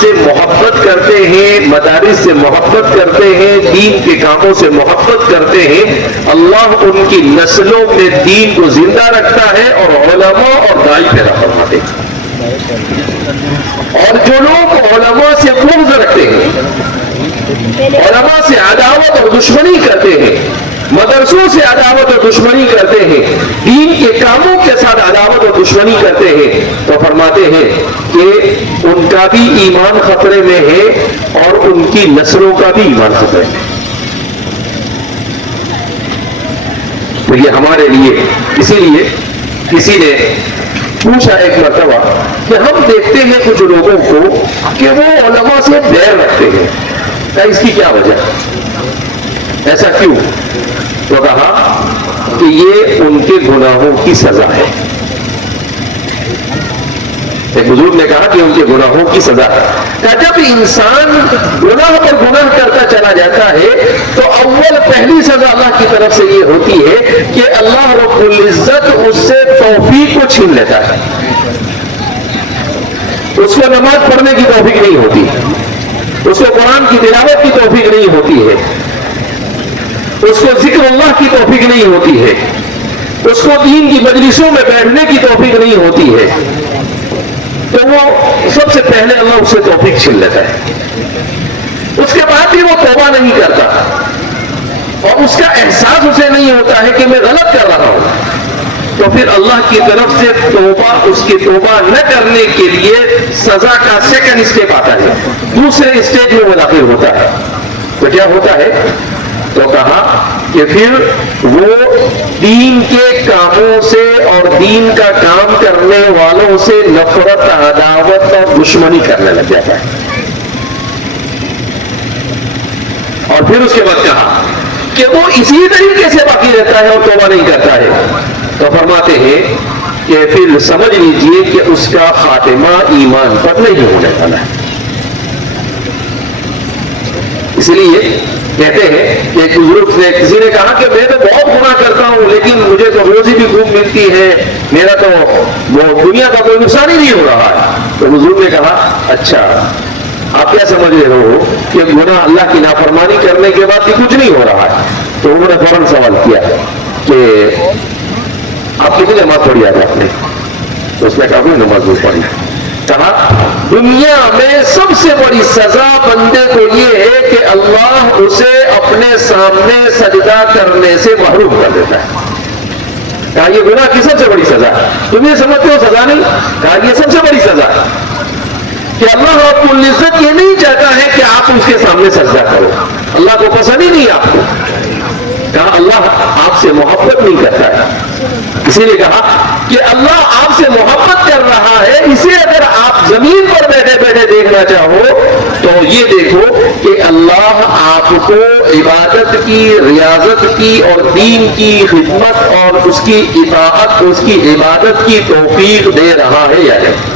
سے محبت کرتے ہیں، مدارس سے محبت کرتے ہیں، دین کے کاموں سے محبت کرتے ہیں، اللہ ان کی نسلوں میں دین کو زندہ رکھتا ہے اور علماء اور داعی پیدا فرماتے ہیں۔ اور جو لوگ علماء سے بغض رکھتے ہیں، علماء سے عداوت اور دشمنی کرتے ہیں، مدرسوں سے عداوت اور دشمنی کرتے ہیں، دین کے کاموں کے ساتھ عداوت اور دشمنی کرتے ہیں، تو فرماتے ہیں کہ ان کا بھی ایمان خطرے میں ہے اور ان کی نسلوں کا بھی ایمان خطرے میں ہے۔ تو یہ ہمارے لیے، اسی لیے کسی نے پوچھا ایک مرتبہ کہ ہم دیکھتے ہیں کچھ لوگوں کو کہ وہ علماء سے بیر رکھتے ہیں، اس کی کیا وجہ، ایسا کیوں؟ تو کہا کہ یہ ان کے گناہوں کی سزا ہے۔ ایک بزرگ نے کہا کہ ان کے گناہوں کی سزا ہے۔ کہ جب انسان گناہ پر گناہ کرتا چلا جاتا ہے تو اول پہلی سزا اللہ کی طرف سے یہ ہوتی ہے کہ اللہ رب العزت اس سے توفیق کو چھین لیتا ہے۔ اس کو نماز پڑھنے کی توفیق نہیں ہوتی، اس کو قرآن کی تلاوت کی توفیق نہیں ہوتی ہے، اس کو ذکر اللہ کی توفیق نہیں ہوتی ہے، اس کو دین کی مجلسوں میں بیٹھنے کی توفیق نہیں ہوتی ہے، تو وہ سب سے پہلے اللہ اس سے توفیق چھین لیتا ہے۔ اس کے بعد بھی وہ توبہ نہیں کرتا اور اس کا احساس اسے نہیں ہوتا ہے کہ میں غلط کر رہا ہوں، تو پھر اللہ کی طرف سے توبہ، اس کی توبہ نہ کرنے کے لیے سزا کا سیکنڈ اسٹیپ آتا ہے، دوسرے اسٹیج میں وہ داخل ہوتا ہے۔ تو کیا ہوتا ہے؟ تو کہا کہ پھر وہ دین کے کاموں سے اور دین کا کام کرنے والوں سے نفرت، عداوت اور دشمنی کرنے لگ جاتا ہے۔ اور پھر اس کے بعد کہا کہ وہ اسی طریقے سے باقی رہتا ہے اور توبہ نہیں کرتا ہے، تو فرماتے ہیں کہ پھر سمجھ لیجئے کہ اس کا خاتمہ ایمان پر نہیں ہونے والا ہے۔ اس لیے کہتے ہیں کہ ایک بزرگ نے، کسی نے کہا کہ میں تو بہت گناہ کرتا ہوں لیکن مجھے تو روزی بھی خوب ملتی ہے، میرا تو وہ دنیا کا کوئی نقصان ہی نہیں ہو رہا ہے۔ تو بزرگ نے کہا اچھا آپ کیا سمجھ رہے ہو کہ گناہ اللہ کی نافرمانی کرنے کے بعد بھی کچھ نہیں ہو رہا ہے؟ تو انہوں نے فوراً سوال کیا کہ آپ کتنی نماز پڑھی آج آپ نے؟ تو اس نے کہا کوئی نماز نہیں پڑھی۔ کہا دنیا میں سب سے بڑی سزا بندے کو یہ ہے کہ اللہ اسے اپنے سامنے سجدہ کرنے سے محروم کر دیتا ہے۔ کہا یہ گناہ کی سب سے بڑی سزا ہے، تم یہ سمجھتے ہو سزا نہیں؟ کہا یہ سب سے بڑی سزا ہے کہ اللہ رب العزت یہ نہیں چاہتا ہے کہ آپ اس کے سامنے سجدہ کرو، اللہ کو پسند ہی نہیں آپ کو۔ کہا اللہ آپ سے محبت نہیں کرتا ہے، اسی نے کہا کہ اللہ آپ سے محبت کر رہا ہے، اسے اگر آپ زمین پر بیٹھے بیٹھے دیکھنا چاہو تو یہ دیکھو کہ اللہ آپ کو عبادت کی، ریاضت کی اور دین کی خدمت اور اس کی اطاعت، اس کی عبادت کی توفیق دے رہا ہے یا نہیں۔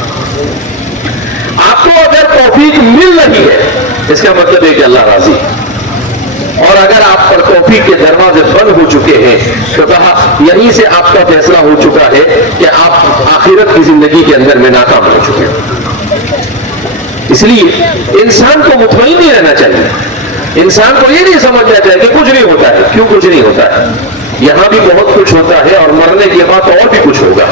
آپ کو اگر توفیق مل رہی ہے اس کا مطلب ہے کہ اللہ راضی ہے، اور اگر آپ پر توفیق کے دروازے بند ہو چکے ہیں تو کہا یہیں سے آپ کا فیصلہ ہو چکا ہے کہ آپ آخرت کی زندگی کے اندر میں ناکام ہو چکے ہیں۔ اس لیے انسان کو مطمئن نہیں رہنا چاہیے، انسان کو یہ نہیں سمجھنا چاہیے کہ کچھ نہیں ہوتا ہے۔ کیوں کچھ نہیں ہوتا ہے؟ یہاں بھی بہت کچھ ہوتا ہے اور مرنے کے بعد اور بھی کچھ ہوگا۔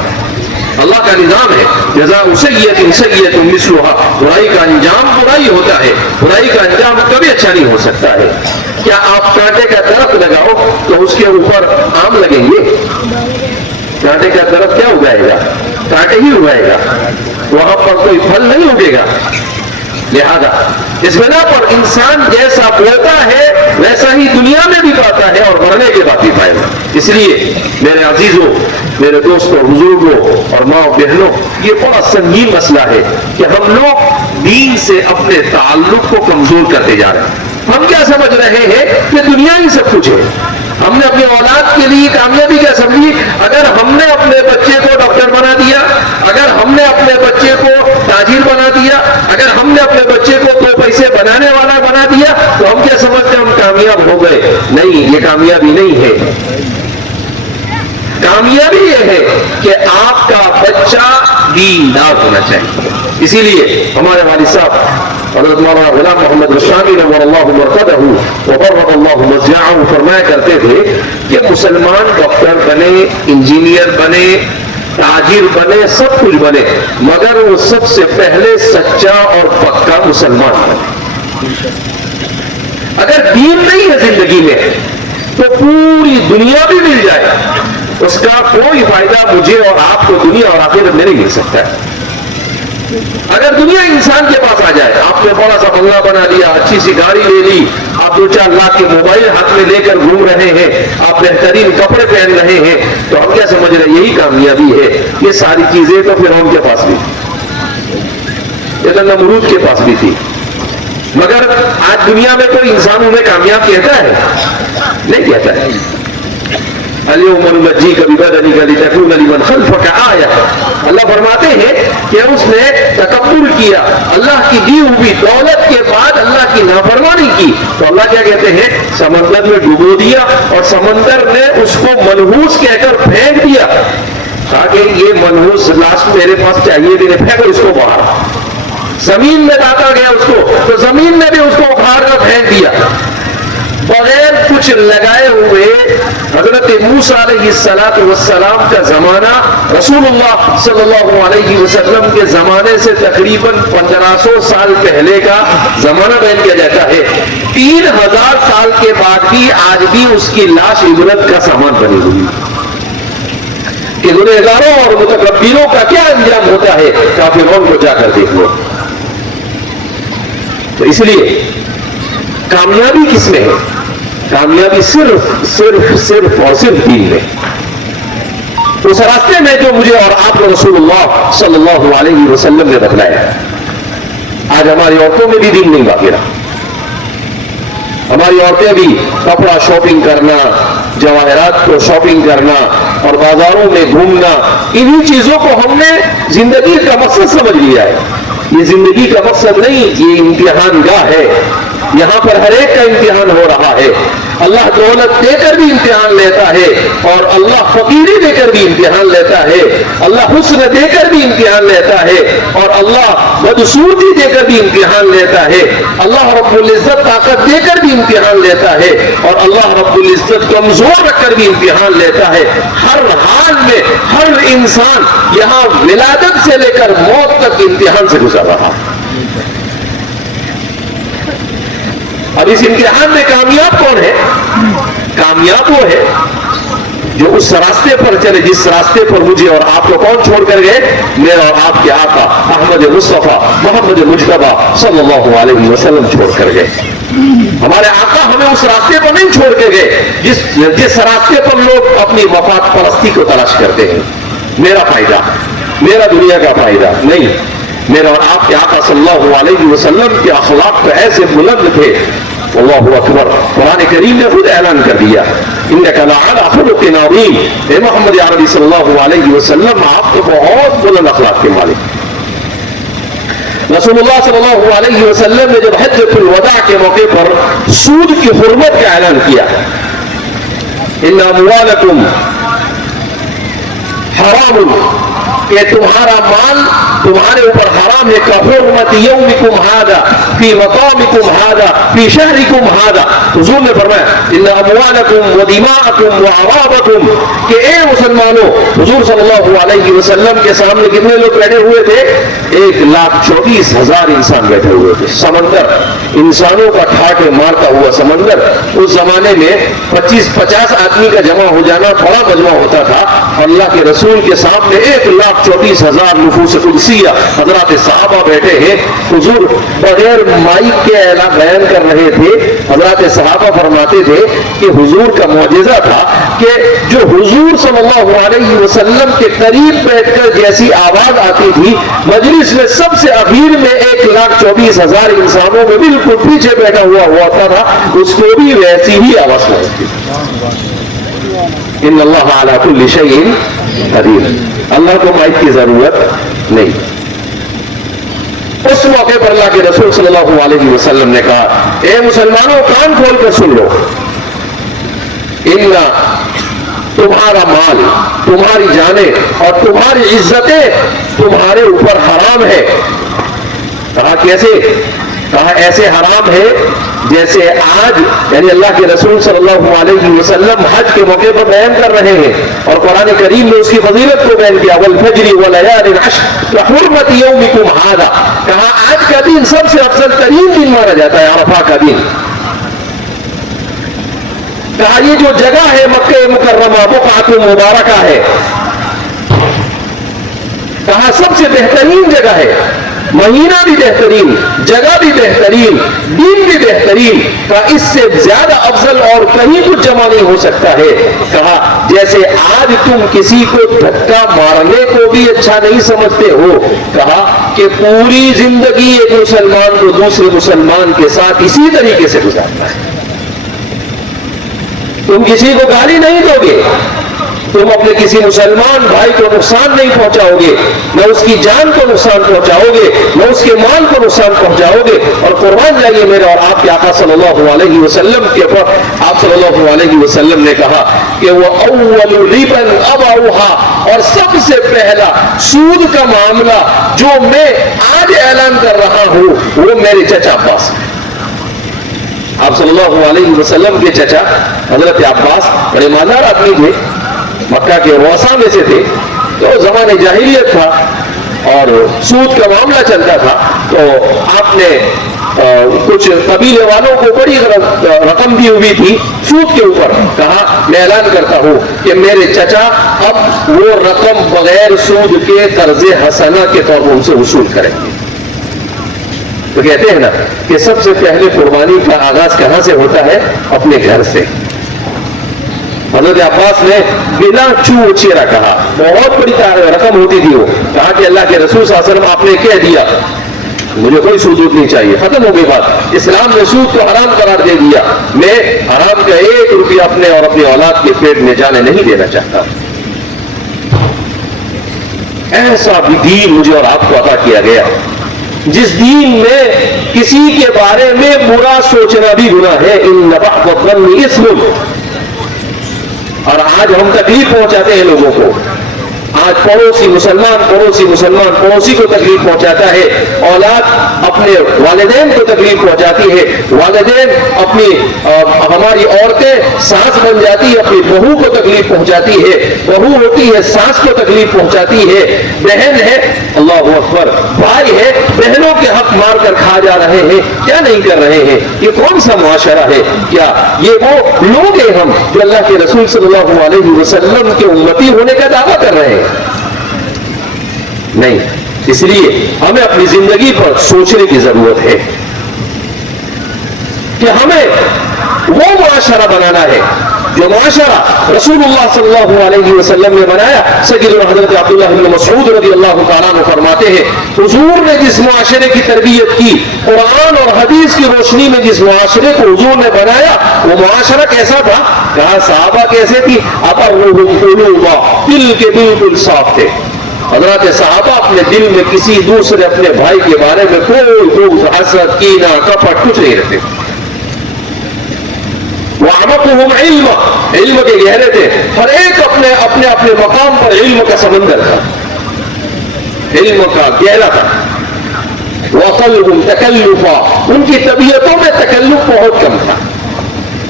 اللہ کا نظام ہے جزاء سیئۃ سیئۃ مثلھا، برائی کا انجام برائی ہوتا ہے، برائی کا انجام کبھی اچھا نہیں ہو سکتا ہے۔ کیا آپ کانٹے کا درخت لگاؤ تو اس کے اوپر آم لگیں گے؟ کانٹے کا درخت کیا اگائے گا؟ کانٹے ہی اگائے گا، وہاں پر کوئی پھل نہیں اگے گا۔ لہذا اس بنا پر انسان جیسا بوتا ہے ویسا ہی دنیا میں بھی پاتا ہے اور مرنے کے بعد بھی پائے گا۔ اس لیے میرے عزیزوں، میرے دوستوں، بزرگوں اور ماں بہنوں، یہ بڑا سنگین مسئلہ ہے کہ ہم لوگ دین سے اپنے تعلق کو کمزور کرتے جا رہے ہیں۔ ہم کیا سمجھ رہے ہیں کہ دنیا ہی سب کچھ ہے، ہم نے اپنی اولاد کے لیے کامیابی کیا سمجھی؟ اگر ہم نے اپنے بچے کو ڈاکٹر بنا دیا، اگر ہم نے اپنے بچے کو تاجر بنا دیا، اگر ہم نے اپنے بچے کو 2 پیسے بنانے والا بنا دیا تو ہم کیا سمجھتے ہیں ہم کامیاب ہو گئے؟ نہیں، یہ کامیابی نہیں ہے۔ کامیابی یہ ہے کہ آپ کا بچہ دیندار ہونا چاہیے۔ اسی لیے ہمارے والد صاحب حضرت مولانا غلام محمد رشانی نور اللہ مرقدہ وبرد اللہ مضجعہ فرمایا کرتے تھے کہ مسلمان ڈاکٹر بنے، انجینئر بنے، تاجر بنے، سب کچھ بنے، مگر وہ سب سے پہلے سچا اور پکا مسلمان بنے۔ اگر دین نہیں ہے زندگی میں تو پوری دنیا بھی مل جائے، اس کا کوئی فائدہ مجھے اور آپ کو دنیا اور آخرت میں نہیں مل سکتا ہے۔ اگر دنیا انسان کے پاس آ جائے، آپ نے بڑا سا بنگلہ بنا لیا، اچھی سی گاڑی لے لی، آپ 2-4 لاکھ کے موبائل ہاتھ میں لے کر گھوم رہے ہیں، آپ بہترین کپڑے پہن رہے ہیں، تو ہم کیا سمجھ رہے ہیں یہی کامیابی ہے؟ یہ ساری چیزیں تو فرعون کے پاس بھی، یہ تو نمرود کے پاس بھی تھی، مگر آج دنیا میں کوئی انسان انہیں کامیاب کہتا ہے؟ نہیں کہتا ہے۔ اليوم ننجيك ببدنك لتكون لمن خلفك آية، اللہ فرماتے ہیں کہ اس نے تکبر کیا، اللہ کی دی ہوئی دولت کے بعد اللہ کی نافرمانی کی، تو اللہ کیا کہتے ہیں؟ سمندر میں ڈبو دیا، اور سمندر نے اس کو منحوس کہہ کر پھینک دیا، کہا کہ یہ منحوس لاش میرے پاس چاہیے بھی نہیں، پھینکو اس کو باہر۔ زمین میں ڈالا گیا اس کو، تو زمین نے بھی اس کو اکھاڑ کر پھینک دیا۔ بغیر کچھ لگائے ہوئے حضرت موسیٰ علیہ السلام کا زمانہ رسول اللہ صلی اللہ علیہ وسلم کے زمانے سے تقریباً 1500 سال پہلے کا زمانہ بیان کیا جاتا ہے۔ 3000 سال کے بعد بھی آج بھی اس کی لاش عبرت کا سامان بنی ہوئی کہ گنہگاروں اور متکبروں کا کیا انجام ہوتا ہے، کافرون کو جا کر دیکھ لو۔ تو اس لیے کامیابی کس میں ہے؟ کامیابی صرف اور صرف دین میں، اس راستے میں جو مجھے اور آپ کو رسول اللہ صلی اللہ علیہ وسلم نے بتلایا۔ آج ہماری عورتوں میں بھی دین نہیں باقی رہا، ہماری عورتیں بھی کپڑا شاپنگ کرنا، جواہرات کو شاپنگ کرنا اور بازاروں میں گھومنا، انہی چیزوں کو ہم نے زندگی کا مقصد سمجھ لیا ہے۔ یہ زندگی کا مقصد نہیں، یہ امتحان گاہ ہے، یہاں پر ہر ایک کا امتحان ہو رہا ہے۔ اللہ دولت دے کر بھی امتحان لیتا ہے، اور اللہ فقیری دے کر بھی امتحان لیتا ہے، اللہ حسن دے کر بھی امتحان لیتا ہے، اور اللہ بدصورتی دے کر بھی امتحان لیتا ہے، اللہ رب العزت طاقت دے کر بھی امتحان لیتا ہے، اور اللہ رب العزت کمزور رکھ کر بھی امتحان لیتا ہے۔ ہر حال میں ہر انسان یہاں ولادت سے لے کر موت تک امتحان سے گزر رہا ہے۔ اب اس امتحان میں کامیاب کون ہے؟ کامیاب وہ ہے جو اس راستے پر چلے جس راستے پر مجھے اور آپ کو کون چھوڑ کر گئے؟ میرا اور آپ کے آقا احمد مصطفیٰ محمد مجتبیٰ صلی اللہ علیہ وسلم چھوڑ کر گئے۔ ہمارے آقا ہمیں اس راستے پر نہیں چھوڑ کے گئے جس راستے پر لوگ اپنی مفاد پرستی کو تلاش کرتے ہیں، میرا فائدہ، میرا دنیا کا فائدہ نہیں۔ میرا اور آپ کے آقا صلی اللہ علیہ وسلم کے اخلاق تو ایسے بلند تھے، اللہ اکبر، قرآن کریم نے خود اعلان کر دیا انک لعلی خلق عظیم، اے محمد عربی صلی اللہ علیہ وسلم آپ تو بہت بلند اخلاق کے مالک۔ رسول اللہ صلی اللہ علیہ وسلم نے جب حجۃ الوداع کے موقع پر سود کی حرمت کا اعلان کیا، ان اموالکم حرام، کہ تمہارا مال تمہارے اوپر حرام ہے، کحرمت یومکم ھذا فی مقامکم ھذا فی شہرکم ھذا۔ حضور نے فرمایا ان اموالکم ودماءکم واعراضکم، کہ اے مسلمانوں، حضور صلی اللہ علیہ وسلم کے سامنے کتنے لوگ بیٹھے ہوئے تھے؟ 1,24,000 انسان بیٹھے ہوئے تھے۔ سمندر، انسانوں کا ٹھاٹھے مارتا ہوا سمندر، اس زمانے میں 25-50 آدمی کا جمع ہو جانا بڑا مجمع ہوتا تھا۔ اللہ کے رسول کے سامنے 1,24,000 نفوس قدسیہ حضرات صحابہ بیٹھے ہیں۔ حضور بغیر مائک کے اعلان بیان کر رہے تھے۔ حضرات صحابہ فرماتے تھے کہ حضور کا معجزہ تھا کہ جو حضور صلی اللہ علیہ وسلم کے قریب بیٹھ کر جیسی آواز آتی تھی، مجلس میں سب سے اخیر میں 1,24,000 انسانوں میں بالکل پیچھے بیٹھا ہوا تھا، اس کو بھی ویسی ہی آواز لگتی تھی۔ ان اللہ علی کل شیء قدیر، اللہ کو مائک کی ضرورت نہیں۔ اس موقع پر اللہ کے رسول صلی اللہ علیہ وسلم نے کہا اے مسلمانوں کان کھول کر سن لو، ان تمہارا مال، تمہاری جانیں اور تمہاری عزتیں تمہارے اوپر حرام ہے۔ کہا کیسے؟ کہا ایسے حرام ہے جیسے آج یعنی اللہ کے رسول صلی اللہ علیہ وسلم حج کے موقع پر بیان کر رہے ہیں اور قرآن کریم نے اس کی فضیلت کو بیان کیا والفجر وليال عشر كحرمة يومكم هذا. کہا آج کا دن سب سے افضل ترین دن مانا جاتا ہے عرفہ کا دن. کہا یہ جو جگہ ہے مکہ مکرمہ بقعۃ مبارکہ ہے, کہا سب سے بہترین جگہ ہے, مہینہ بھی بہترین, جگہ بھی بہترین, دین بھی بہترین. کہا اس سے زیادہ افضل اور کہیں کچھ جمع نہیں ہو سکتا ہے. کہا جیسے آج تم کسی کو دھکا مارنے کو بھی اچھا نہیں سمجھتے ہو, کہا کہ پوری زندگی ایک مسلمان کو دوسرے مسلمان کے ساتھ اسی طریقے سے گزارنا ہے. تم کسی کو گالی نہیں دو گے, تم اپنے کسی مسلمان بھائی کو نقصان نہیں پہنچاؤ گے, نہ اس کی جان کو نقصان پہنچاؤ گے, نہ اس کے مال کو نقصان پہنچاؤ گے. اور قربان جائیے میرے اور آپ کے آقا صلی اللہ علیہ وسلم کے اوپر آپ صلی اللہ علیہ وسلم نے کہا کہ وہ اول ربا اباؤھا, اور سب سے پہلا سود کا معاملہ جو میں آج اعلان کر رہا ہوں وہ میرے چچا عباس. آپ صلی اللہ علیہ وسلم کے چچا حضرت عباس بڑے مالدار آدمی تھے, مکہ کے روسا میں سے تھے. تو زمانے جاہلیت تھا اور سود کا معاملہ چلتا تھا, تو آپ نے کچھ قبیلے والوں کو بڑی رقم دی ہوئی تھی سود کے اوپر. کہا میں اعلان کرتا ہوں کہ میرے چچا اب وہ رقم بغیر سود کے قرض حسنہ کے طور پر ان سے وصول کریں گے. تو کہتے ہیں نا کہ سب سے پہلے قربانی کا آغاز کہاں سے ہوتا ہے؟ اپنے گھر سے. حضرت عباس نے بلا چو چیرا کہا, بہت بڑی رقم ہوتی تھی وہ. کہا کہ اللہ کے رسول صلی اللہ علیہ وسلم آپ نے کہہ دیا مجھے کوئی سود نہیں چاہیے, ختم ہو گئی بات. اسلام نے سود کو حرام قرار دے دیا, میں حرام کا 1 روپیہ اپنے اور اپنی اولاد کے پیٹ میں جانے نہیں دینا چاہتا. ایسا بھی دین مجھے اور آپ کو عطا کیا گیا جس دین میں کسی کے بارے میں برا سوچنا بھی گناہ ہے. ان بعض الظن اسم. اور آج ہم تکلیف پہنچاتے ہیں لوگوں کو. آج پڑوسی مسلمان پڑوسی کو تکلیف پہنچاتا ہے, اولاد اپنے والدین کو تکلیف پہنچاتی ہے, والدین اپنی ہماری عورتیں ساس بن جاتی ہے اپنی بہو کو تکلیف پہنچاتی ہے, بہو ہوتی ہے ساس کو تکلیف پہنچاتی ہے, بہن ہے اللہ اکبر بھائی ہے بہنوں کے حق مار کر کھا جا رہے ہیں. کیا نہیں کر رہے ہیں؟ یہ کون سا معاشرہ ہے؟ کیا یہ وہ لوگ ہیں ہم جو اللہ کے رسول صلی اللہ علیہ وسلم کے امتی ہونے کا دعویٰ کر رہے ہیں؟ نہیں. اس لیے ہمیں اپنی زندگی پر سوچنے کی ضرورت ہے کہ ہمیں وہ معاشرہ بنانا ہے جو معاشرہ رسول اللہ صلی اللہ علیہ وسلم نے بنایا. سیدنا حضرت عبداللہ بن مسعود رضی اللہ تعالیٰ عنہ فرماتے ہیں حضور نے جس معاشرے کی تربیت کی, قرآن اور حدیث کی روشنی میں جس معاشرے کو حضور نے بنایا وہ معاشرہ کیسا تھا؟ کہا صحابہ کیسے تھی؟ اطرهم قلوبا, دل کے بالکل صاف تھے. حضرات صحابہ اپنے دل میں کسی دوسرے اپنے بھائی کے بارے میں کوئی بغض حسد کینہ کپٹ کچھ نہیں رکھتے. وَعَمَقُهُمْ عِلْمًا, علم کے گہرے تھے, ہر ایک اپنے اپنے مقام پر علم کا سمندر تھا, علم کا گہرا تھا. وَقَلْبُهُمْ تَكَلُّفًا, ان کی طبیعتوں میں تکلف بہت کم تھا,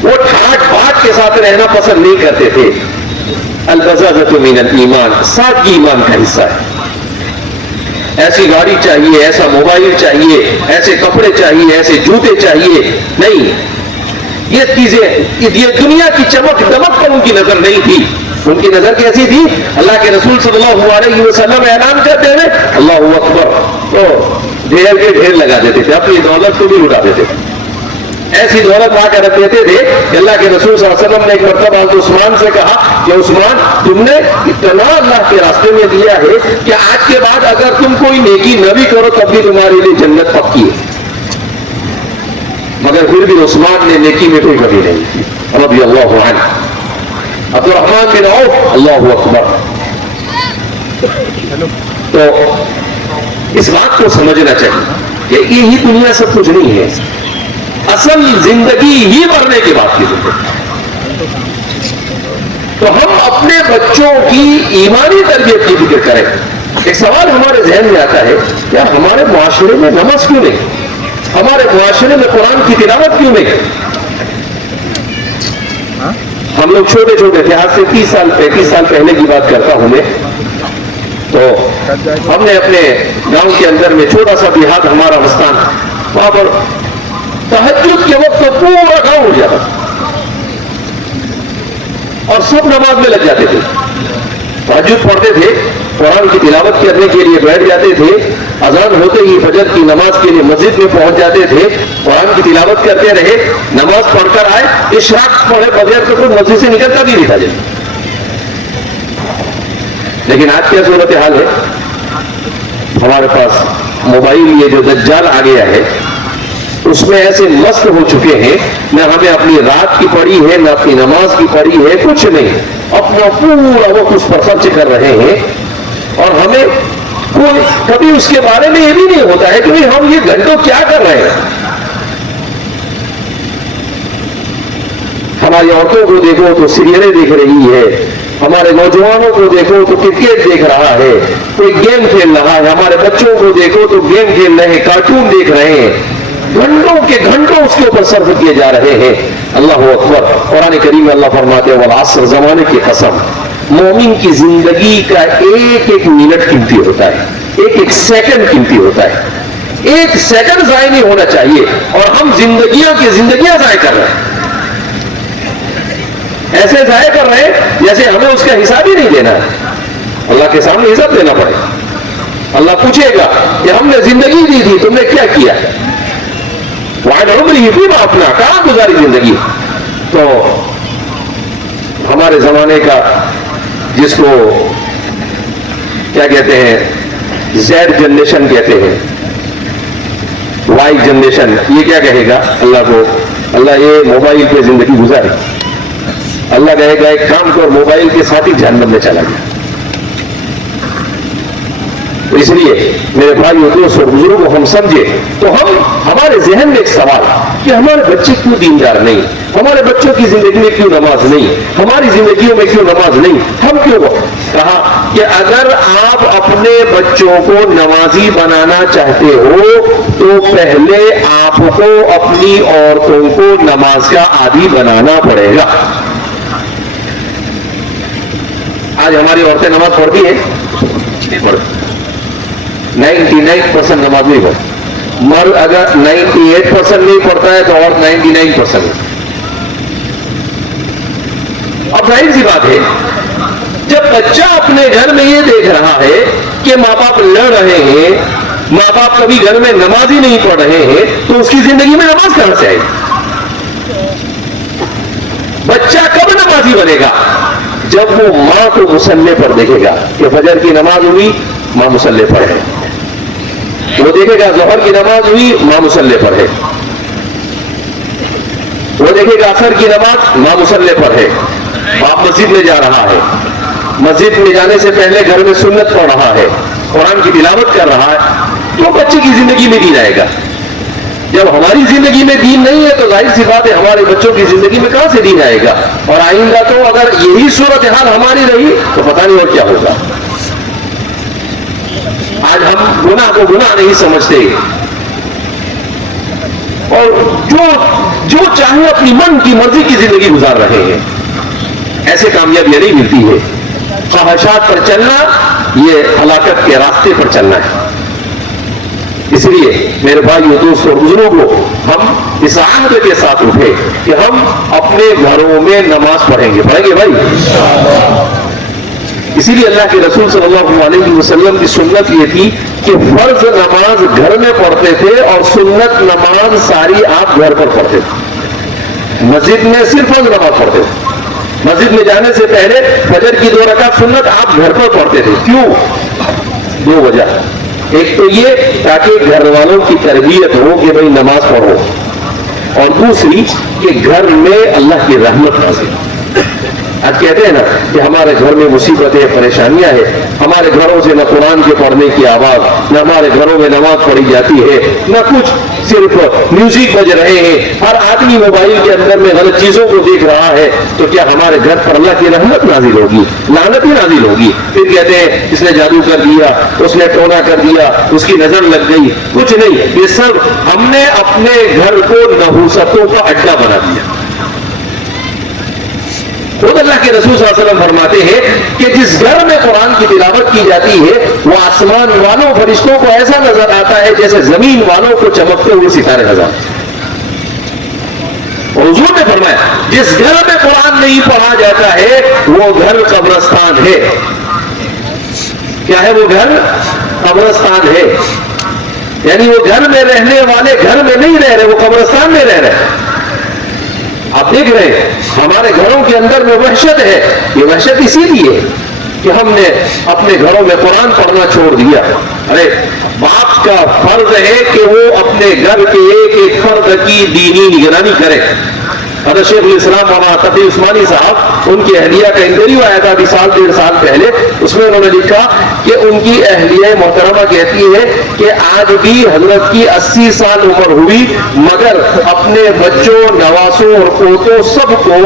وہ ٹھاٹ باٹ کے ساتھ رہنا پسند نہیں کرتے تھے. البزازۃ من الایمان, سادگی ایمان کا حصہ ہے. ایسی گاڑی چاہیے, ایسا موبائل چاہیے, ایسے کپڑے چاہیے, ایسے جوتے چاہیے نہیں. یہ چیزیں یہ دنیا کی چمک دمک پر ان کی نظر نہیں تھی. ان کی نظر کیسی تھی؟ اللہ کے رسول صلی اللہ علیہ وسلم اعلان کرتے ہوئے اللہ اکبر تو ڈھیر کے ڈھیر لگا دیتے تھے, اپنی دولت کو بھی اڑا دیتے تھے. ایسی دولت لا کر دیتے تھے کہ اللہ کے رسول صلی اللہ علیہ وسلم نے ایک مرتبہ حضرت عثمان سے کہا کہ عثمان تم نے اتنا اللہ کے راستے میں دیا ہے کہ آج کے بعد اگر تم کوئی نیکی نہ بھی کرو تب بھی تمہارے لیے جنت پکی ہے. مگر پھر بھی عثمان نے نیکی میں کوئی کمی نہیں کی. رضی اللہ عنہ. عبد الرحمن بن عوف اللہ اکبر. تو اس بات کو سمجھنا چاہیے کہ یہی دنیا سب کچھ نہیں ہے, اصل زندگی ہی مرنے کے بعد کی زندگی. تو ہم اپنے بچوں کی ایمانی تربیت کی فکر کریں. ایک سوال ہمارے ذہن میں آتا ہے کیا ہمارے معاشرے میں نماز کیوں نہیں؟ ہمارے معاشرے میں قرآن کی تلاوت کیوں نہیں؟ ہم لوگ چھوٹے چھوٹے تھے، آج سے 30 سال 35 سال پہلے کی بات کرتا ہوں میں، تو ہم نے اپنے گاؤں کے اندر میں چھوٹا سا دیہات ہمارا مستان، وہاں پر تہجد کے وقت تو پورا گاؤں ہو جاتا اور سب نماز میں لگ جاتے تھے، تہجد پڑھتے تھے، قرآن کی تلاوت کرنے کے لیے بیٹھ جاتے تھے، اذان ہوتے ہی فجر کی نماز کے لیے مسجد میں پہنچ جاتے تھے، قرآن کی تلاوت کرتے رہے، نماز پڑھ کر آئے، اشراق پڑھے بغیر تو کوئی مسجد سے نکلتا بھی نہیں تھا جائے۔ لیکن آج کیا صورت حال ہے؟ ہمارے پاس موبائل، یہ جو دجال آ گیا ہے، اس میں ایسے مست ہو چکے ہیں، نہ ہمیں اپنی رات کی پڑھی ہے، نہ اپنی نماز کی پڑھی ہے، کچھ نہیں، اپنا پورا وقت اس پر خرچ کر رہے ہیں، اور ہمیں کوئی کبھی اس کے بارے میں یہ بھی نہیں ہوتا ہے کہ ہم یہ گھنٹوں کیا کر رہے ہیں۔ ہماری عورتوں کو دیکھو تو سیریلیں دیکھ رہی ہے، ہمارے نوجوانوں کو دیکھو تو کرکٹ دیکھ رہا ہے، کوئی گیم کھیل رہا ہے، ہمارے بچوں کو دیکھو تو گیم کھیل رہے ہیں، کارٹون دیکھ رہے ہیں، گھنٹوں کے گھنٹوں اس کے اوپر صرف کیے جا رہے ہیں۔ اللہ اکبر۔ قرآن کریم میں اللہ فرماتے ہیں والعصر، زمانے کی قسم، مومن کی زندگی کا ایک ایک منٹ قیمتی ہوتا ہے، ایک ایک سیکنڈ قیمتی ہوتا ہے، ایک سیکنڈ ضائع نہیں ہونا چاہیے، اور ہم زندگیاں ضائع کر رہے ہیں، ایسے ضائع کر رہے ہیں جیسے ہمیں اس کا حساب ہی نہیں دینا ہے۔ اللہ کے سامنے حساب دینا پڑے، اللہ پوچھے گا کہ ہم نے زندگی دی تھی، تم نے کیا کیا؟ اپنا کہاں گزاری زندگی؟ تو ہمارے زمانے کا، جس کو کیا کہتے ہیں، زیڈ جنریشن کہتے ہیں، وائی جنریشن، یہ کیا کہے گا اللہ کو؟ اللہ یہ موبائل پہ زندگی گزاری، اللہ کہے گا ایک کام کر، موبائل کے ساتھ ہی جہنم میں چلا گیا۔ تو اس لیے میرے بھائیوں، دوست اور بزرگوں، ہم سمجھے تو ہمارے ذہن میں ایک سوال کہ ہمارے بچے کیوں دیندار نہیں، ہمارے بچوں کی زندگی میں کیوں نماز نہیں، ہماری زندگیوں میں کیوں نماز نہیں؟ ہم کیوں؟ کہا کہ اگر آپ اپنے بچوں کو نمازی بنانا چاہتے ہو تو پہلے آپ کو اپنی عورتوں کو نماز کا عادی بنانا پڑے گا۔ آج ہماری عورتیں نماز پڑھتی ہیں؟ نہیں پڑھتی، 99% نماز نہیں پڑھتی۔ مرد اگر 98% نہیں پڑھتا ہے تو اور 99%۔ اب ظاہر سی بات ہے، جب بچہ اپنے گھر میں یہ دیکھ رہا ہے کہ ماں باپ لڑ رہے ہیں، ماں باپ کبھی گھر میں نماز ہی نہیں پڑھ رہے ہیں، تو اس کی زندگی میں نماز کہاں سے آئے؟ بچہ کب نمازی بنے گا؟ جب وہ ماں کو مصلی پر دیکھے گا کہ فجر کی نماز ہوئی، ماں مصلی پر ہے، وہ دیکھے گا ظہر کی نماز ہوئی، ماں مصلی پر ہے، وہ دیکھے گا عصر کی نماز، ماں مصلی پر ہے، باپ مسجد میں جا رہا ہے، مسجد میں جانے سے پہلے گھر میں سنت پڑھ رہا ہے، قرآن کی تلاوت کر رہا ہے، تو بچے کی زندگی میں دین آئے گا۔ جب ہماری زندگی میں دین نہیں ہے تو ظاہر سی بات ہے ہمارے بچوں کی زندگی میں کہاں سے دین آئے گا؟ اور آئندہ تو اگر یہی صورتحال ہماری رہی تو پتہ نہیں اور کیا ہوگا۔ آج ہم گناہ کو گناہ نہیں سمجھتے، اور جو چاہے اپنی من کی مرضی کی زندگی گزار رہے ہیں، ایسے کامیابی نہیں ملتی ہے۔ خواہشات پر چلنا یہ ہلاکت کے راستے پر چلنا ہے۔ اس لیے میرے بھائیوں، دوستوں اور بزرگوں کو ہم اس عہد کے ساتھ اٹھے کہ ہم اپنے گھروں میں نماز پڑھیں گے بھائی۔ اسی لیے اللہ کے رسول صلی اللہ علیہ وسلم کی سنت یہ تھی کہ فرض نماز گھر میں پڑھتے تھے اور سنت نماز ساری آپ گھر پر پڑھتے تھے۔ مسجد میں صرف فرض نماز پڑھتے تھے، مسجد میں جانے سے پہلے فجر کی 2 رکعت سنت آپ گھر پر پڑھتے تھے۔ کیوں؟ 2 وجہ۔ ایک تو یہ تاکہ گھر والوں کی تربیت ہو کہ بھائی نماز پڑھو، اور دوسری کہ گھر میں اللہ کی رحمت حاصل۔ آج کہتے ہیں نا کہ ہمارے گھر میں مصیبتیں پریشانیاں ہیں، ہمارے گھروں سے نہ قرآن کے پڑھنے کی آواز، نہ ہمارے گھروں میں نماز پڑھی جاتی ہے، نہ کچھ، صرف میوزک بج رہے ہیں، ہر آدمی موبائل کے اندر میں غلط چیزوں کو دیکھ رہا ہے، تو کیا ہمارے گھر پر اللہ کی رحمت نازل ہوگی؟ لعنت ہی نازل ہوگی۔ پھر کہتے ہیں اس نے جادو کر دیا، اس نے ٹونا کر دیا، اس کی نظر لگ گئی۔ کچھ نہیں، یہ سب ہم نے اپنے گھر کو نحوستوں کا اڈا بنا دیا۔ خود اللہ کے رسول صلی اللہ علیہ وسلم فرماتے ہیں کہ جس گھر میں قرآن کی تلاوت کی جاتی ہے وہ آسمان والوں فرشتوں کو ایسا نظر آتا ہے جیسے زمین والوں کو چمکتے ہوئے ستارے نظر آتے ہیں۔ اور حضور نے فرمایا جس گھر میں قرآن نہیں پڑھا جاتا ہے وہ گھر قبرستان ہے۔ کیا ہے وہ گھر؟ قبرستان ہے، یعنی وہ گھر میں رہنے والے گھر میں نہیں رہ رہے، وہ قبرستان میں رہ رہے۔ آپ دیکھ رہے ہیں ہمارے گھروں کے اندر میں وحشت ہے، یہ وحشت اسی لیے کہ ہم نے اپنے گھروں میں قرآن پڑھنا چھوڑ دیا۔ ارے باپ کا فرض ہے کہ وہ اپنے گھر کے ایک ایک فرد کی دینی نگرانی کرے۔ حضرت شیخ الاسلام مولانا تقی عثمانی صاحب، ان کی اہلیہ کا انٹرویو آیا تھا ابھی سال 1.5 سال پہلے، اس میں انہوں نے لکھا کہ ان کی اہلیہ محترمہ کہتی ہے کہ آج بھی حضرت کی 80 سال عمر ہوئی مگر اپنے بچوں، نواسوں اور پوتوں سب کو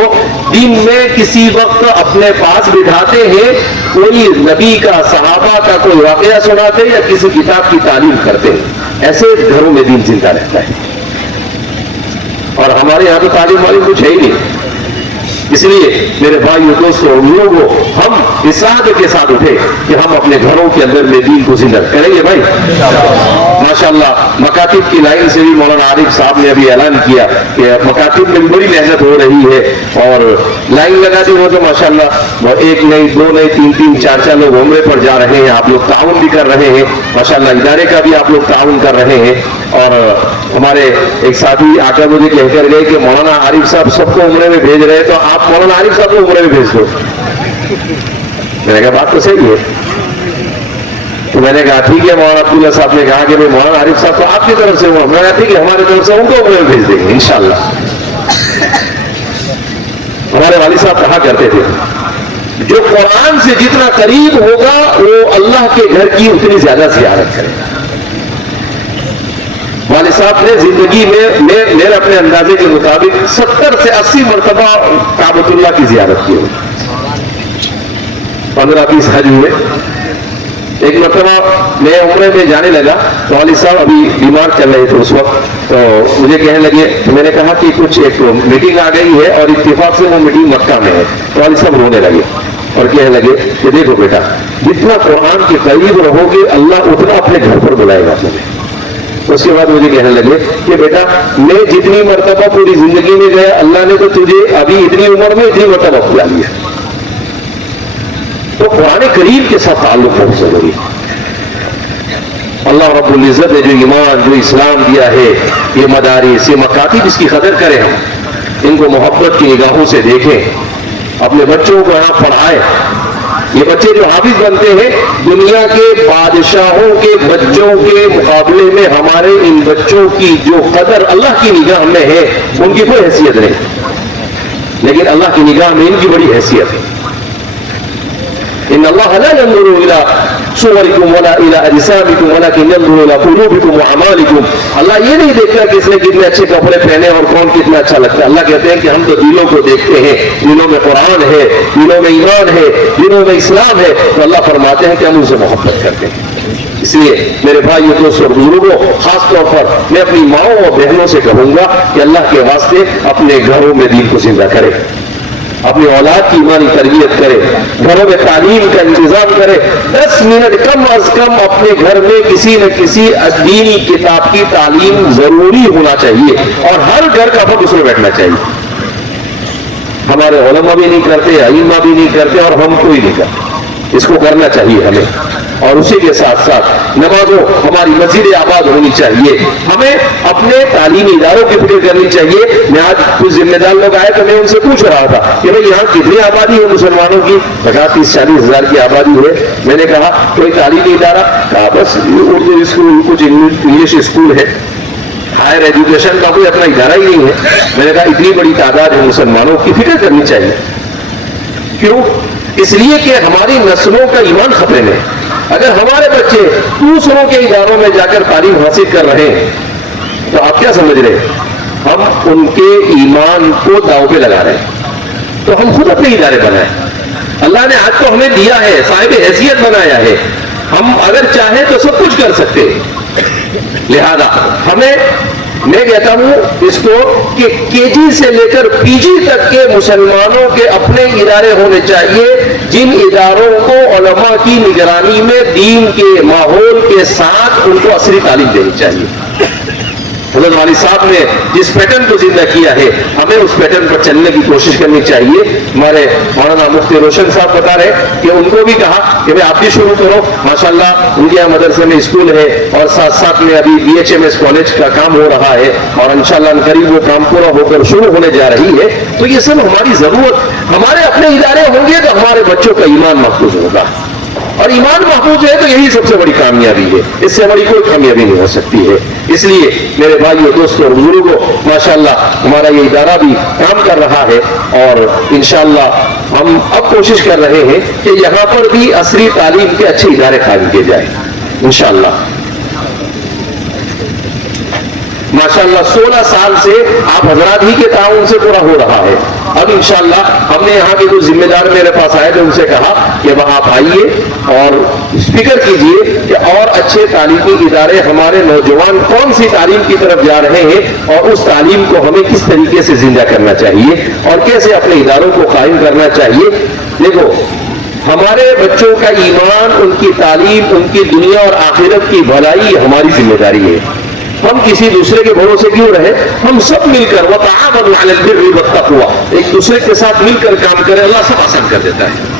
دن میں کسی وقت اپنے پاس بٹھاتے ہیں، کوئی نبی کا، صحابہ کا کوئی واقعہ سناتے یا کسی کتاب کی تعلیم کرتے ہیں۔ ایسے گھروں میں دین زندہ رہتا ہے، اور ہمارے یہاں تو تعلیم والی کچھ ہے ہی نہیں۔ اس لیے میرے بھائیوں، دوستوں اور لوگوں، ہم اس عہد کے ساتھ اٹھے کہ ہم اپنے گھروں کے اندر میں دین کو زندہ کریں گے۔ بھائی ماشاءاللہ مکاتب کی لائن سے بھی مولانا عارف صاحب نے ابھی اعلان کیا کہ مکاتب میں بڑی محنت ہو رہی ہے، اور لائن لگاتے ہو تو ماشاءاللہ ایک نہیں، دو نہیں، تین تین، چار چار لوگ عمرے پر جا رہے ہیں۔ آپ لوگ تعاون بھی کر رہے ہیں ماشاءاللہ، ادارے کا بھی آپ لوگ تعاون کر رہے ہیں۔ اور ہمارے ایک ساتھی آ کر مجھے کہہ کر گئے کہ مولانا عارف صاحب سب کو عمرے میں بھیج رہے ہیں، تو آپ مولانا عارف صاحب کو عمرے میں بھیج دو۔ میں نے کہا بات تو صحیح ہے۔ تو میں نے کہا ٹھیک ہے، مولانا عبداللہ صاحب نے کہا کہ مولانا عارف صاحب تو آپ کی طرف سے ہوں، میں نے کہا ٹھیک ہے، ہماری طرف سے ان کو عمرے میں بھیج دیں گے انشاءاللہ۔ ہمارے والد صاحب کہا کرتے تھے جو قرآن سے جتنا قریب ہوگا وہ اللہ کے گھر کی اتنی زیادہ زیارت کرے گا۔ والد صاحب نے زندگی میں میرے اپنے اندازے کے مطابق 70 سے 80 مرتبہ کعبۃ اللہ کی زیارت کی ہوئی، 15-20 حج ہوئے۔ ایک مرتبہ میں عمرے میں جانے لگا تو والد صاحب ابھی بیمار چل رہے تھے اس وقت، تو مجھے کہنے لگے، میں نے کہا کہ کچھ ایک میٹنگ آ گئی ہے اور اتفاق سے وہ میٹنگ مکہ میں ہے، تو والد صاحب رونے لگے اور کہنے لگے کہ دیکھو بیٹا، جتنا قرآن کے قریب رہو گے اللہ اتنا اپنے گھر پر بلائے گا تمہیں۔ اس کے بعد مجھے کہنے لگے کہ بیٹا میں جتنی مرتبہ پوری زندگی میں گیا اللہ نے تو تجھے ابھی اتنی عمر میں اتنی مرتبہ بلا لیا۔ تو قرآن کریم کے ساتھ تعلق بہت ضروری ہے۔ اللہ رب العزت نے جو ایمان، جو اسلام دیا ہے، یہ مدارس، یہ مکاتب، اس کی قدر کریں، ہم ان کو محبت کی نگاہوں سے دیکھیں، اپنے بچوں کو یہاں پڑھائیں۔ یہ بچے جو حافظ بنتے ہیں دنیا کے بادشاہوں کے بچوں کے مقابلے میں ہمارے ان بچوں کی جو قدر اللہ کی نگاہ میں ہے ان کی کوئی حیثیت نہیں، لیکن اللہ کی نگاہ میں ان کی بڑی حیثیت ہے۔ ان اللہ لا ينظر الى صوركم ولا الى اجسامكم ولكن ينظر الى قلوبكم واعمالكم۔ اللہ یہ نہیں دیکھتا کہ اس نے کتنے اچھے کپڑے پہنے اور کون کتنا اچھا لگتا ہے، اللہ کہتے ہیں کہ ہم تو دلوں کو دیکھتے ہیں، دلوں میں قرآن ہے، دلوں میں ایمان ہے، دلوں میں اسلام ہے، تو اللہ فرماتے ہیں کہ ہم ان سے محبت کرتے ہیں۔ اس لیے میرے بھائیوں، دوستوں اور بزرگوں، خاص طور پر میں اپنی ماؤں اور بہنوں سے کہوں گا کہ اللہ کے واسطے اپنے گھروں میں دین کو زندہ کرے، اپنی اولاد کی ایمانی تربیت کرے، گھروں میں تعلیم کا انتظام کرے، 10 منٹ کم از کم اپنے گھر میں کسی نہ کسی دینی کتاب کی تعلیم ضروری ہونا چاہیے، اور ہر گھر کا فرد اس میں بیٹھنا چاہیے۔ ہمارے علماء بھی نہیں کرتے، ائمہ بھی نہیں کرتے، اور ہم کوئی نہیں کرتے، اس کو کرنا چاہیے ہمیں۔ اور اسی کے ساتھ ساتھ نمازوں، ہماری مسجد آباد ہونی چاہیے، ہمیں اپنے تعلیمی اداروں کی فکر کرنی چاہیے۔ میں آج کچھ ذمہ دار لوگ آئے تو میں ان سے پوچھ رہا تھا کہ بھائی یہاں کتنی آبادی ہے مسلمانوں کی؟ 30-40 ہزار کی آبادی ہے۔ میں نے کہا کوئی تعلیمی ادارہ؟ کہا بس اردو اسکول، کچھ انگلش اسکول ہے، ہائر ایجوکیشن کا کوئی اپنا ادارہ ہی نہیں ہے۔ میں نے کہا اتنی بڑی تعداد ہے مسلمانوں کی، فکر کرنی چاہیے۔ کیوں؟ اس لیے کہ ہماری نسلوں کا ایمان خطرے میں. اگر ہمارے بچے دوسروں کے اداروں میں جا کر تعلیم حاصل کر رہے ہیں تو آپ کیا سمجھ رہے ہیں؟ ہم ان کے ایمان کو داؤ پہ لگا رہے ہیں. تو ہم خود اپنے ادارے بنائیں. اللہ نے آج تو ہمیں دیا ہے، صاحب حیثیت بنایا ہے، ہم اگر چاہیں تو سب کچھ کر سکتے ہیں. لہذا ہمیں، میں کہتا ہوں اس کو کہ کے جی سے لے کر پی جی تک کے مسلمانوں کے اپنے ادارے ہونے چاہیے، جن اداروں کو علماء کی نگرانی میں دین کے ماحول کے ساتھ ان کو عصری تعلیم دینی چاہیے. حضرت والی صاحب نے جس پیٹرن کو زندہ کیا ہے ہمیں اس پیٹرن پر چلنے کی کوشش کرنی چاہیے. ہمارے مولانا مفتی روشن صاحب بتا رہے کہ ان کو بھی کہا کہ بھائی آپ بھی شروع کرو. ماشاءاللہ انڈیا مدرسے میں اسکول ہے اور ساتھ ساتھ میں ابھی BHMS کالج کا کام ہو رہا ہے اور انشاءاللہ قریب وہ کام پورا ہو کر شروع ہونے جا رہی ہے. تو یہ سب ہماری ضرورت، ہمارے اپنے ادارے ہوں گے تو ہمارے بچوں کا ایمان محفوظ ہوگا، اور ایمان محفوظ ہے تو یہی سب سے بڑی کامیابی ہے. اس سے بڑی کوئی کامیابی نہیں ہو سکتی ہے. اس لیے میرے بھائیوں، دوستوں اور بزرگوں، ماشاءاللہ ہمارا یہ ادارہ بھی کام کر رہا ہے اور انشاءاللہ ہم اب کوشش کر رہے ہیں کہ یہاں پر بھی عصری تعلیم کے اچھے ادارے قائم کیے جائیں انشاءاللہ. ماشاءاللہ 16 سال سے آپ حضرات ہی کے تعاون سے پورا ہو رہا ہے. اب انشاءاللہ ہم نے یہاں کے جو ذمہ دار میرے پاس آئے تھے ان سے کہا کہ اب آپ آئیے اور فکر کیجئے کہ اور اچھے تعلیمی ادارے ہمارے نوجوان کون سی تعلیم کی طرف جا رہے ہیں اور اس تعلیم کو ہمیں کس طریقے سے زندہ کرنا چاہیے اور کیسے اپنے اداروں کو قائم کرنا چاہیے. دیکھو، ہمارے بچوں کا ایمان، ان کی تعلیم، ان کی دنیا اور آخرت کی بھلائی ہماری ذمہ داری ہے. ہم کسی دوسرے کے بھروسے کیوں رہے؟ ہم سب مل کر وتعاونوا علی البر والتقوی، ایک دوسرے کے ساتھ مل کر کام کریں، اللہ سب آسان کر دیتا ہے.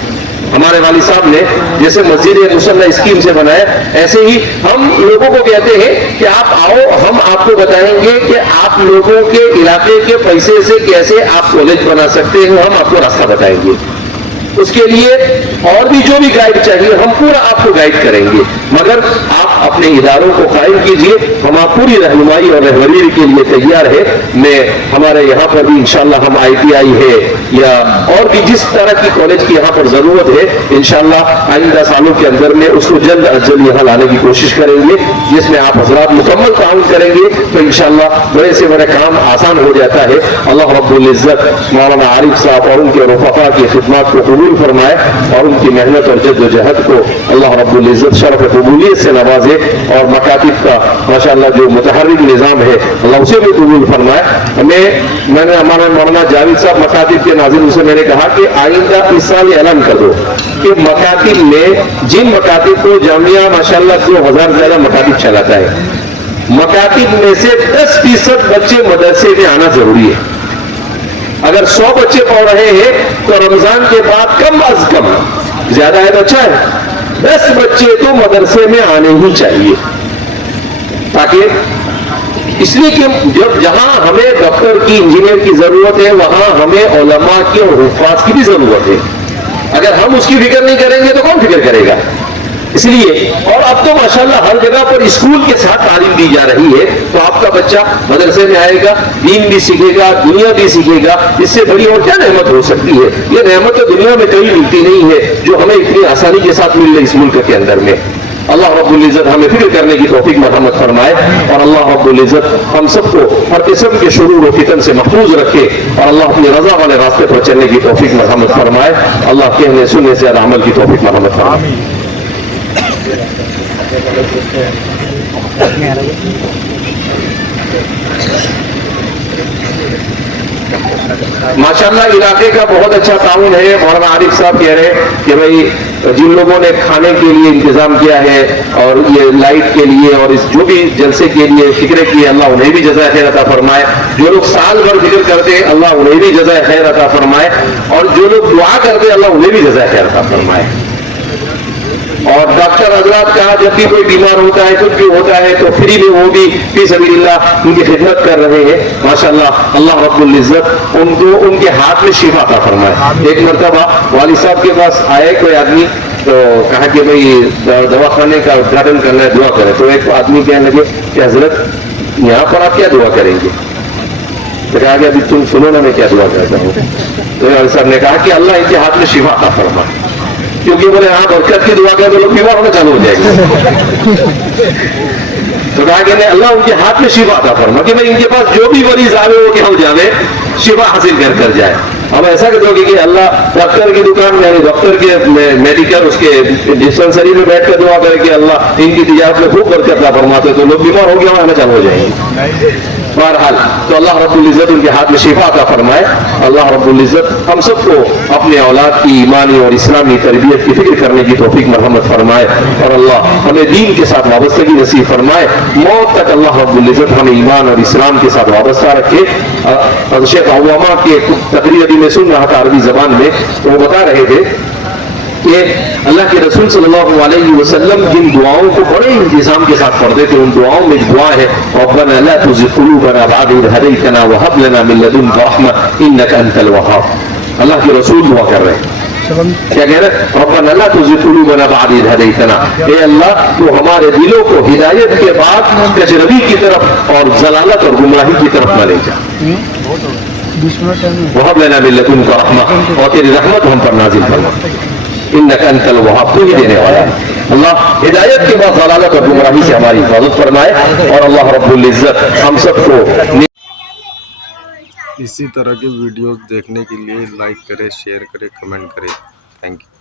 ہمارے والد صاحب نے جیسے مسجد مصلی اسکیم سے بنایا، ایسے ہی ہم لوگوں کو کہتے ہیں کہ آپ آؤ، ہم آپ کو بتائیں گے کہ آپ لوگوں کے علاقے کے پیسے سے کیسے آپ کالج بنا سکتے ہیں، ہم آپ کو راستہ بتائیں گے. اس کے لیے اور بھی جو بھی گائیڈ چاہیے ہم پورا آپ کو گائیڈ کریں گے، مگر آپ اپنے اداروں کو قائم کیجئے. ہم آپ پوری رہنمائی اور رہبری کے لیے تیار ہے. میں ہمارے یہاں پر بھی انشاءاللہ ہم ITI ہے یا اور بھی جس طرح کی کالج کی یہاں پر ضرورت ہے انشاءاللہ آئندہ سالوں کے اندر میں اس کو جلد از جلد یہاں لانے کی کوشش کریں گے، جس میں آپ حضرات مکمل تعاون کریں گے تو انشاءاللہ بڑے سے بڑے کام آسان ہو جاتا ہے. اللہ رب العزت مولانا عارف صاحب اور ان کے رفقا کی خدمات کو قبول فرمائے اور ان کی محنت اور جد و جہد کو اللہ رب العزت شرف قبولیت سے نوازے اور مکاتب کا ماشاءاللہ جو متحرک نظام ہے اللہ اسے بھی قبول فرمائے. میں نے ہمارا مولانا جاوید صاحب مکاتب کے ناظرین سے میں نے کہا کہ آئندہ اس سال یہ اعلان کر دو کہ مکاتب میں جن مکاتب کو جامعہ ماشاءاللہ 2000 زیادہ مکاتب چلاتا ہے، مکاتب میں سے 10% بچے مدرسے میں آنا ضروری ہے. اگر 100 بچے پڑھ رہے ہیں تو رمضان کے بعد کم از کم، زیادہ ہے تو اچھا ہے، 10 بچے تو مدرسے میں آنے ہی چاہیے. تاکہ اس لیے کہ جہاں ہمیں ڈاکٹر کی، انجینئر کی ضرورت ہے وہاں ہمیں علماء کی اور حفاظ کی بھی ضرورت ہے. اگر ہم اس کی فکر نہیں کریں گے تو کون فکر کرے گا؟ اس لیے اور اب تو ماشاءاللہ ہر جگہ پر اسکول کے ساتھ تعلیم دی جا رہی ہے تو آپ کا بچہ مدرسے میں آئے گا، دین بھی سیکھے گا، دنیا بھی سیکھے گا. اس سے بڑی اور کیا نعمت ہو سکتی ہے؟ یہ نعمت تو دنیا میں کہیں ملتی نہیں ہے جو ہمیں اتنی آسانی کے ساتھ مل رہی اس ملک کے اندر میں. اللہ رب العزت ہمیں فکر کرنے کی توفیق مرحمت فرمائے اور اللہ رب العزت ہم سب کو ہر قسم کے شرور و فتن سے محفوظ رکھے اور اللہ اپنی رضا والے راستے پر چلنے کی توفیق مرحمت فرمائے. اللہ کہنے سننے سے عمل کی توفیق مرحمت فرمائے. ماشاءاللہ علاقے کا بہت اچھا تعاون ہے. مولانا عارف صاحب کہہ رہے کہ بھائی جن لوگوں نے کھانے کے لیے انتظام کیا ہے اور یہ لائٹ کے لیے اور اس جو بھی جلسے کے لیے فکر کیے، اللہ انہیں بھی جزائے خیر عطا فرمائے. جو لوگ سال بھر فکر کرتے اللہ انہیں بھی جزائے خیر عطا فرمائے اور جو لوگ دعا کرتے اللہ انہیں بھی جزائے خیر عطا فرمائے. اور ڈاکٹر حضرات کا جب بھی کوئی بیمار ہوتا ہے، کچھ بھی ہوتا ہے تو فری میں وہ بھی فی سبیل اللہ ان کی خدمت کر رہے ہیں. ماشاءاللہ اللہ رب العزت ان کو ان کے ہاتھ میں شفا عطا فرمائے. ایک مرتبہ والد صاحب کے پاس آئے کوئی آدمی تو کہا کہ بھائی دواخانے کا ادگھاٹن کرنا ہے، دعا کریں. تو ایک آدمی کہنے لگے کہ حضرت یہاں پر آپ کیا دعا کریں گے؟ تو کہا کہ ابھی تم سنو نا میں کیا دعا کرتا ہوں. تو امام صاحب نے کہا کہ اللہ ان کے ہاتھ میں شفا عطا فرما, کیونکہ بولے ہاں برکت کی دعا کرے تو لوگ بیمار ہونا چالو ہو جائے گا. تو کہا کہ نہیں, اللہ ان کے ہاتھ میں شفا عطا فرما کہ میں ان کے پاس جو بھی مریض آوے وہ کیا ہو جاوے, شفا حاصل کر جائے. اب ایسا کہ کہ اللہ ڈاکٹر کی دکان میں ڈاکٹر کے میڈیکل اس کے ڈسپنسری میں بیٹھ کر دعا کرے کہ اللہ ان کی تجارت میں خوب برکت عطا فرماتے تو لوگ بیمار ہو گیا آنا چالو ہو جائیں گے. بہرحال تو اللہ رب العزت ان کے ہاتھ میں شفا عطا فرمائے. اللہ رب العزت ہم سب کو اپنے اولاد کی ایمانی اور اسلامی تربیت کی فکر کرنے کی توفیق مرحمت فرمائے, اور اللہ ہمیں دین کے ساتھ وابستگی نصیب فرمائے. موت تک اللہ رب العزت ہمیں ایمان اور اسلام کے ساتھ وابستہ رکھے. شیخ عوامہ کے تقریر ابھی میں سن رہا تھا عربی زبان میں, تو وہ بتا رہے تھے کہ اللہ کے رسول صلی اللہ علیہ وسلم جن دعاؤں کو بڑے انتظام کے ساتھ پڑھتے تھے, ان دعاؤں میں ایک دعا ہے ربنا لا تزغ قلوبنا بعد إذ هديتنا وهب لنا من لدنك رحمة إنك أنت الوهاب. اللہ کے رسول دعا کر رہے ہیں, کیا کہہ رہے ہیں, ربنا لا تزغ قلوبنا بعد إذ هديتنا, اے اللہ تو ہمارے دلوں کو ہدایت کے بعد کجروی کی طرف اور ضلالت اور گمراہی کی طرف نہ لے جا. وهب لنا من لدنك رحمة, اور تیری رحمت ہم پر نازل فرما, انک انت الوہاب, تو ہی دینے والا ہے. اللہ ہدایت کے بعد ضلالت اور گمراہی سے ہماری حفاظت فرمائے, اور اللہ رب العزت ہم سب کو اسی طرح کے ویڈیوز دیکھنے کے لیے لائک کریں, شیئر کریں, کمنٹ کریں. Thank you.